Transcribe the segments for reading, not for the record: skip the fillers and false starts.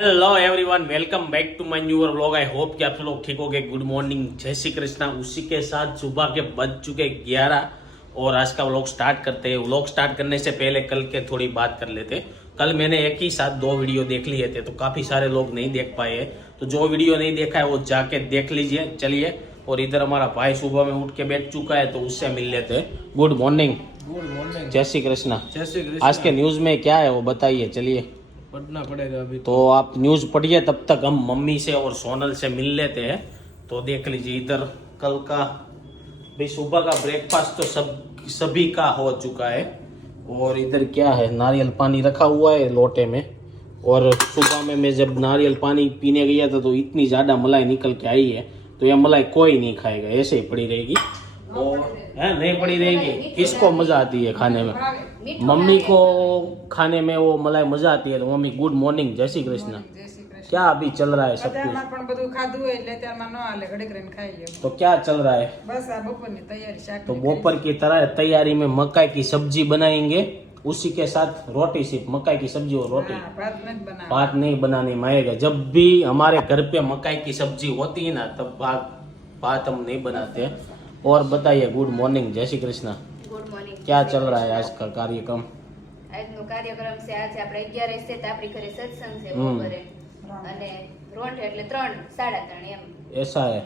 Hello everyone, welcome back to my new vlog. I hope कि आप लोग ठीक हो गए। गुड मॉर्निंग, जय श्री कृष्णा। उसी के साथ सुबह के बज चुके 11 और आज का व्लॉग स्टार्ट करते हैं। व्लॉग स्टार्ट करने से पहले कल के थोड़ी बात कर लेते। कल मैंने एक ही साथ 2 वीडियो देख लिए थे, तो काफी सारे लोग नहीं देख पाए हैं। तो जो वीडियो नहीं देखा है वो जाके देख लीजिए। चलिए, और इधर हमारा भाई सुबह में उठ के बैठ चुका है, तो उससे मिल लेते हैं। Good morning. Good morning. जय श्री कृष्णा। जय श्री कृष्ण। आज के न्यूज में क्या है वो बताइए। चलिए, पढ़ना पड़ेगा अभी तो आप न्यूज पढ़िए, तब तक हम मम्मी से और सोनल से मिल लेते हैं। तो देख लीजिए, इधर कल का भाई सुबह का ब्रेकफास्ट तो सभी का हो चुका है। और इधर क्या है, नारियल पानी रखा हुआ है लोटे में। और सुबह में मैं जब नारियल पानी पीने गया था तो इतनी ज़्यादा मलाई निकल के आई है, तो यह मलाई कोई नहीं खाएगा, ऐसे ही पड़ी रहेगी। और है नहीं पड़ी रहेगी। किसको मजा आती है खाने में? मम्मी को खाने में वो मलाई मजा आती है। तो मम्मी गुड मॉर्निंग, जय श्री कृष्ण। क्या अभी चल रहा है सब कुछ? तो क्या चल रहा है? तो दोपहर की तरह तैयारी में मकई की सब्जी बनाएंगे, उसी के साथ रोटी। सिर्फ मकई की सब्जी और रोटी, भात नहीं बनाने में आएगा। जब भी हमारे घर पे मकई की सब्जी होती है ना, तब भात हम नहीं बनाते। और बताइए, गुड मॉर्निंग, जय श्री कृष्ण। Good morning. क्या चल रहा है आज का कार्यक्रम? આજનો કાર્યક્રમ છે આજે આપણે 11 છે તો આપણી ઘરે સત્સંગ છે બપોરે અને રોંઠ એટલે 3 3:30 એમ। ऐसा है।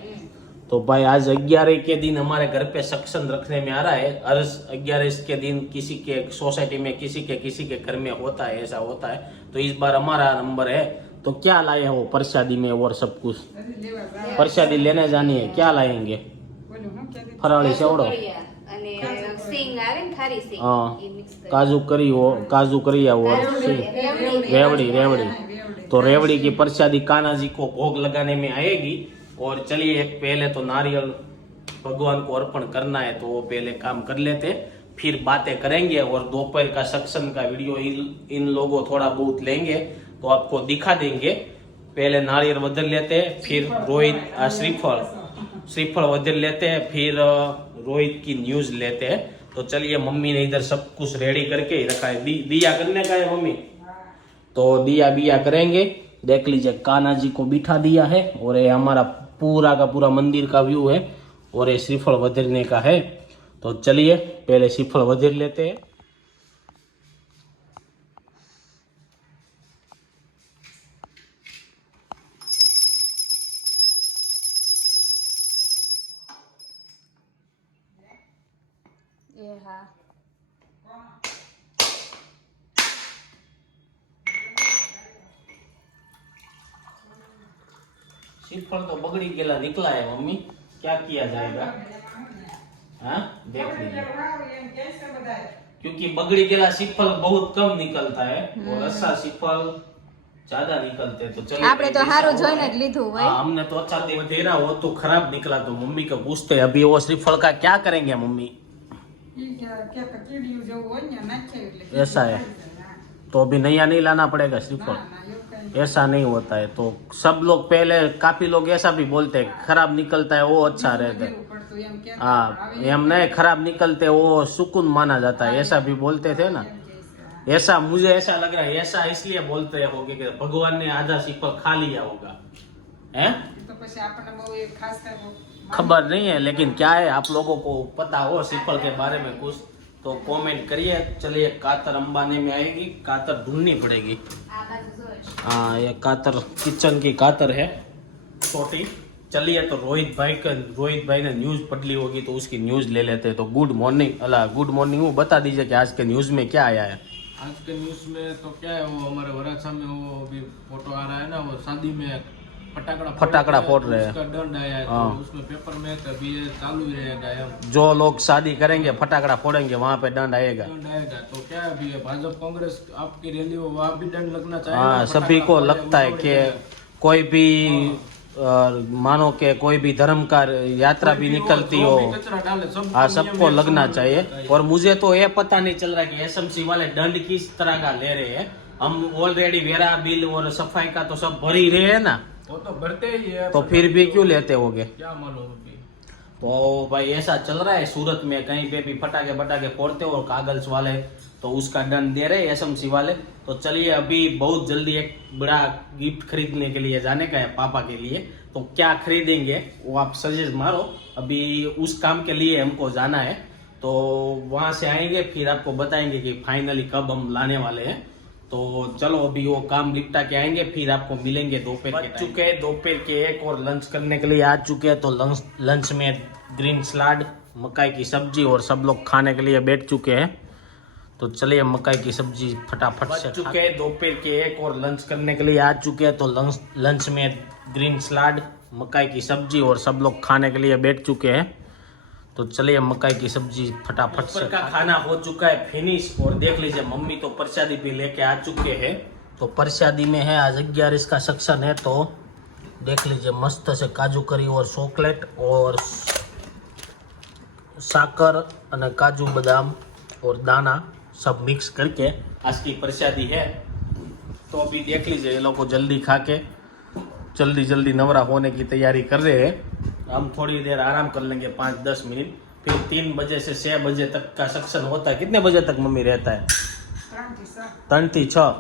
तो भाई आज 11 के दिन हमारे घर पे सत्संग रखने में आ रहा है। हर 11 के दिन किसी के सोसाइटी में किसी के घर में होता है, ऐसा होता है। तो इस बार हमारा नंबर है। तो क्या लाए हो प्रसादी में और सब कुछ? प्रसादी लेने जानी है, क्या लाएंगे? फराળી सेवड़ो અને સિંગ આવે ને ખારી સિંગ हाँ, ઈ મિક્સ કરી काजू करिया और रेवड़ी। तो रेवड़ी की प्रसादी कान्हा जी को भोग लगाने में आएगी। और चलिए, पहले तो नारियल भगवान को अर्पण करना है, तो वो पहले काम कर लेते, फिर बातें करेंगे। और दोपहर का सत्संग का वीडियो इन लोगों थोड़ा बहुत लेंगे तो आपको दिखा देंगे। पहले नारियल वधर लेते हैं, फिर रोहित श्रीफल वधर लेते हैं, फिर रोहित की न्यूज लेते हैं। तो चलिए, मम्मी ने इधर सब कुछ रेडी करके ही रखा है। दिया करने का है मम्मी, तो दिया करेंगे। देख लीजिए, कान्हा जी को बिठा दिया है। और ये हमारा पूरा का पूरा मंदिर का व्यू है। और ये श्रीफल वधरने का है। तो चलिए, पहले श्रीफल वधर लेते हैं। એ હા श्रीफल तो बगड़ी गेला निकला है मम्मी, क्या किया जाएगा? हाँ, देख लीजिए, क्योंकि बगड़ी गेला श्रीफल बहुत कम निकलता है और अच्छा श्रीफल ज्यादा निकलते। तो चलिए, આપણે તો હારું જોઈને જ લીધું હોય। हाँ, हमने तो अच्छा तेरा वो तो खराब निकला। तो मम्मी को पूछते हैं अभी वो श्रीफल का क्या करेंगे मम्मी? ऐसा है, तो अभी नया नहीं लाना पड़ेगा श्रीफल? ऐसा नहीं होता है। तो सब लोग पहले काफी लोग ऐसा भी बोलते हैं खराब निकलता है वो अच्छा रहता है। हाँ, हम नहीं खराब निकलते वो सुकून माना जाता है, ऐसा भी बोलते थे ना। ऐसा मुझे ऐसा लग रहा है, ऐसा इसलिए बोलते होंगे कि भगवान ने आधा श्रीफल खा लिया होगा, है? खबर नहीं है, लेकिन क्या है, आप लोगों को पता हो श्रीफल के बारे में कुछ तो कमेंट करिए। चलिए, कातर अंबाने में आएगी, कातर ढूंढनी पड़ेगी। हाँ, ये कातर किचन की कातर है छोटी। चलिए, तो रोहित भाई ने न्यूज पढ़ ली होगी, तो उसकी न्यूज ले लेते हैं। तो गुड मॉर्निंग वो बता दीजिए कि आज के न्यूज में क्या आया है। आज के न्यूज में तो क्या है, वो हमारे वराछा में वो अभी फोटो आ रहा है ना, वो शादी में फटाकड़ा फोड़ रहे हैं, उसका दंड आया है। तो उसमें पेपर में अभी ये चालू ही रहेगा। जो लोग शादी करेंगे फटाकड़ा फोड़ेंगे, वहाँ पे दंड आएगा। तो क्या है, अभी भाजपा कांग्रेस आपकी रैली हो, वहाँ भी दंड लगना चाहिए। हाँ, सभी को लगता है कि कोई भी मानो के कोई भी धर्म का यात्रा भी निकलती हो, हाँ, सबको लगना चाहिए। और मुझे तो ये पता नहीं चल रहा कि एसएमसी वाले दंड किस तरह का ले रहे हैं। हम ऑलरेडी वेरा बिल और सफाई का तो सब भर ही रहे हैं ना, वो तो भरते ही है, तो फिर भी क्यों लेते होगे? क्या मालूम। तो भाई ऐसा चल रहा है सूरत में, कहीं पे भी पटाखे पटाखे फोड़ते हो और कागज वाले तो उसका दंड दे रहे एसएमसी वाले। तो चलिए अभी बहुत जल्दी एक बड़ा गिफ्ट खरीदने के लिए जाने का है पापा के लिए, तो क्या खरीदेंगे वो आप सजेस्ट मारो। अभी उस काम के लिए हमको जाना है, तो वहां से आएंगे फिर आपको बताएंगे कि फाइनली कब हम लाने वाले हैं। तो चलो अभी वो काम निपटा के आएंगे, फिर आपको मिलेंगे दोपहर के चुके हैं दोपहर के एक और लंच करने के लिए आ चुके हैं। तो लंच में ग्रीन सलाद, मकाई की सब्जी और सब लोग खाने के लिए बैठ चुके हैं। तो चलिए मकाई की सब्जी फटाफट से चुके हैं दोपहर के एक और लंच करने के लिए आ चुके हैं। तो लंच में ग्रीन सलाद, मकाई की सब्जी और सब लोग खाने के लिए बैठ चुके हैं। तो चलिए मकाई की सब्जी फटाफट से का खाना हो चुका है फिनिश। और देख लीजिए मम्मी तो प्रसादी भी लेके आ चुके हैं। तो प्रसादी में है आज 11 का सेक्शन है, तो देख लीजिए मस्त से काजू करी और चॉकलेट और साकर और काजू बादाम और दाना सब मिक्स करके आज की प्रसादी है। तो अभी देख लीजिए ये लोग को जल्दी खा के जल्दी नवरा होने की तैयारी कर रहे हैं। हम थोड़ी देर आराम कर लेंगे 5-10 मिनट, फिर 3 बजे से 6 बजे तक का सेक्शन होता है। कितने बजे तक मम्मी रहता है? 3 से 6।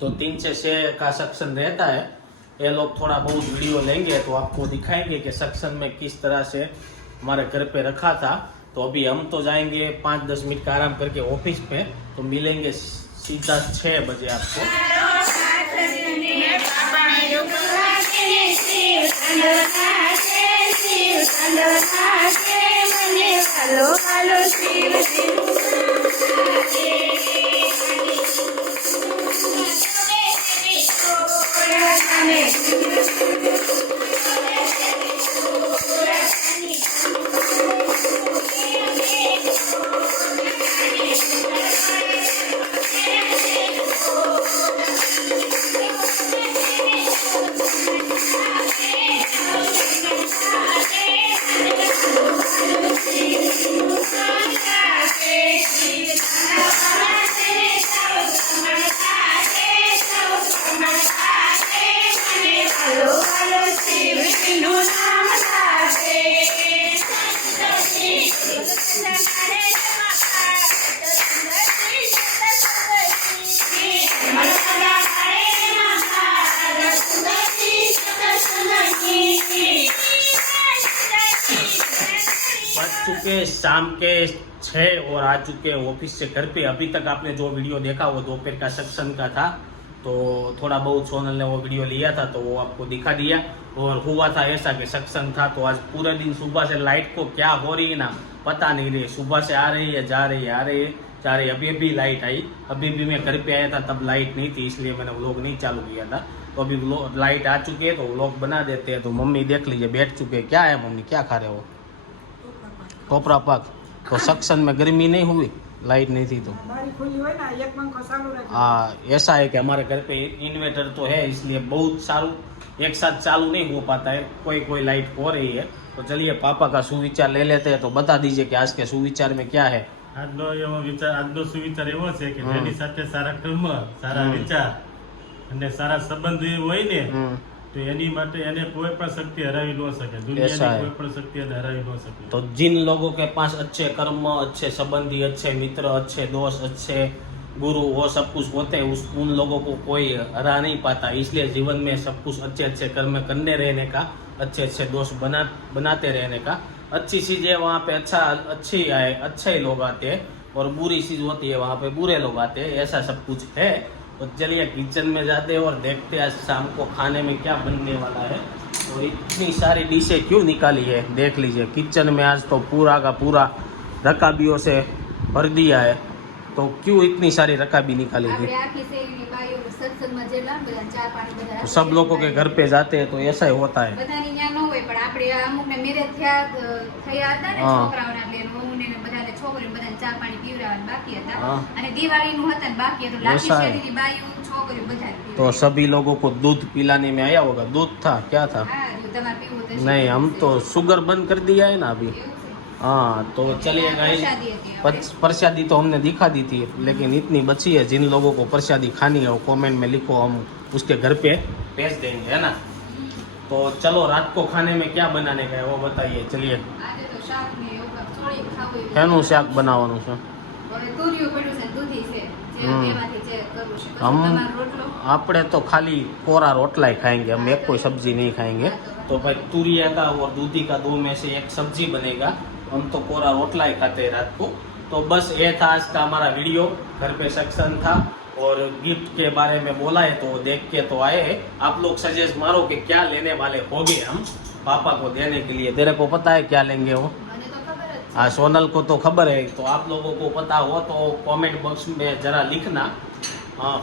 तो 3 से 6 का सेक्शन रहता है। ये लोग थोड़ा बहुत वीडियो लेंगे तो आपको दिखाएंगे कि सेक्शन में किस तरह से हमारे घर पे रखा था। तो अभी हम तो जाएंगे 5-10 मिनट का आराम करके ऑफिस पे, तो मिलेंगे सीधा 6 बजे आपको। चुके शाम के 6 और आ चुके हैं ऑफिस से घर पे। अभी तक आपने जो वीडियो देखा वो दोपहर का सेक्शन का था, तो थोड़ा बहुत सोनल ने वो वीडियो लिया था तो वो आपको दिखा दिया। और हुआ था ऐसा कि सेक्शन था तो आज पूरे दिन सुबह से लाइट को क्या हो रही है ना पता नहीं रही, सुबह से आ रही है जा रही है, आ रही है जा रही है। अभी लाइट आई, अभी भी मैं घर पे आया था तब लाइट नहीं थी, इसलिए मैंने व्लॉग नहीं चालू किया था। तो अभी लाइट आ चुकी है तो व्लॉग बना देते हैं। तो मम्मी देख लीजिए बैठ चुके हैं। क्या है मम्मी, क्या खा रहे हो? टोपरा पाक। तो सेक्शन में गर्मी नहीं हुई, लाइट नहीं थी तो हाँ ऐसा है कि हमारे घर पे इन्वर्टर तो है, इसलिए बहुत सारू एक साथ चालू नहीं हो पाता है, कोई लाइट हो रही है। तो चलिए पापा का सुविचार ले लेते हैं। तो बता दीजिए कि आज के सुविचार में क्या है? આજનો સુવિચાર એવો છે કે જેની સાથે સારા કર્મ, સારા વિચાર અને સારા સંબંધ હોય ને तो એની માટે એને કોઈ પણ શક્તિ હરાવી ન શકે, દુનિયાની કોઈ પણ શક્તિ એને હરાવી ન શકે। तो जिन लोगों के पास अच्छे कर्म, अच्छे संबंधी, अच्छे मित्र, अच्छे दोस्त, अच्छे गुरु वो सब कुछ होते हैं, उन लोगों को कोई हरा नहीं पाता। इसलिए जीवन में सब कुछ अच्छे कर्म करने रहने का, अच्छे दोस्त बनाते रहने का, अच्छी चीजें वहाँ पे अच्छे ही लोग आते हैं और बुरी चीज होती है वहाँ पे बुरे लोग आते हैं, ऐसा सब कुछ है। तो चलिए किचन में जाते हैं और देखते हैं आज शाम को खाने में क्या बनने वाला है। और इतनी सारी डिशें क्यों निकाली है देख लीजिए। किचन में आज तो पूरा का पूरा रकाबियों से भर दिया है। तो क्यों इतनी सारी रकाबी निकाली थी? तो सब लोगों के घर पे जाते हैं तो ऐसा ही होता है। तो सभी लोगों को दूध पिलाने में आया होगा। दूध था क्या था? नहीं, हम तो शुगर बंद कर दिया है ना अभी। हाँ तो चलिए गाइस, प्रसादी तो हमने दिखा दी थी, लेकिन इतनी बची है। जिन लोगों को प्रसादी खानी है वो कमेंट में लिखो, हम उसके घर पे भेज देंगे, है ना। तो चलो रात को खाने में क्या बनाने का है वो बताइए। चलिए આજે તો શાક ને એવું કાંઈક ચોળી ખાવું હોય. એનું શાક બનાવવાનું છે? હવે તુરિયું પડ્યું છે ને દૂધી છે જે હમ. બેમાંથી જે કરવું છે. પછી હમ. તમારો રોટલો. આપણે તો ખાली कोरा रोटला ही खाएंगे, हम एक कोई सब्जी नहीं खाएंगे। तो भाई तुरिया का और दूधी का दो में से एक सब्जी बनेगा, हम तो कोरा रोटला ही खाते हैं रात को। तो बस ये था आज का हमारा वीडियो। घर पे सत्संग था और गिफ्ट के बारे में बोला है तो देख के तो आए हैं। आप लोग सजेस्ट मारो कि क्या लेने वाले होंगे हम पापा को देने के लिए। तेरे को पता है क्या लेंगे वो? મને તો ખબર જ છે. हाँ, सोनल को तो खबर है, तो आप लोगों को पता हो तो कमेंट बॉक्स में जरा लिखना।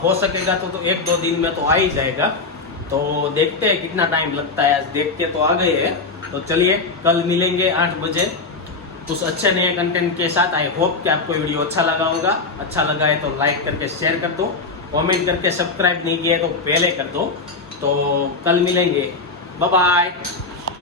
हो सकेगा तो 1-2 दिन में तो आ ही जाएगा। तो देखते हैं कितना टाइम लगता है। आज देख के तो आ गए हैं। तो चलिए कल मिलेंगे 8 बजे कुछ अच्छे नए कंटेंट के साथ। आई होप कि आपको वीडियो अच्छा लगा होगा। अच्छा लगा है तो लाइक करके शेयर कर दो, कमेंट करके सब्सक्राइब नहीं किया है तो पहले कर दो। तो कल मिलेंगे, बाय बाय।